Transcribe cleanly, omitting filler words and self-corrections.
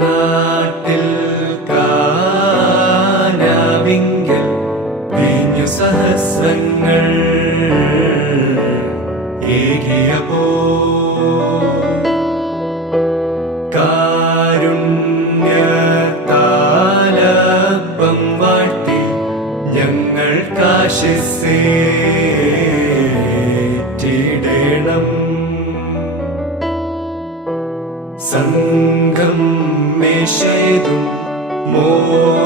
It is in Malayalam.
നാട്ടിൽ കാനാവിങ്കൽ വീഞ്ഞു സഹസ്രങ്ങൾ ഏകിയപോ കാരുണ്യത്താലപ്പം വാഴ്ത്തി ഞങ്ങൾക്കാശിസേറ്റിടേണം. സംഘം മേശയതും മോദത്തിനാ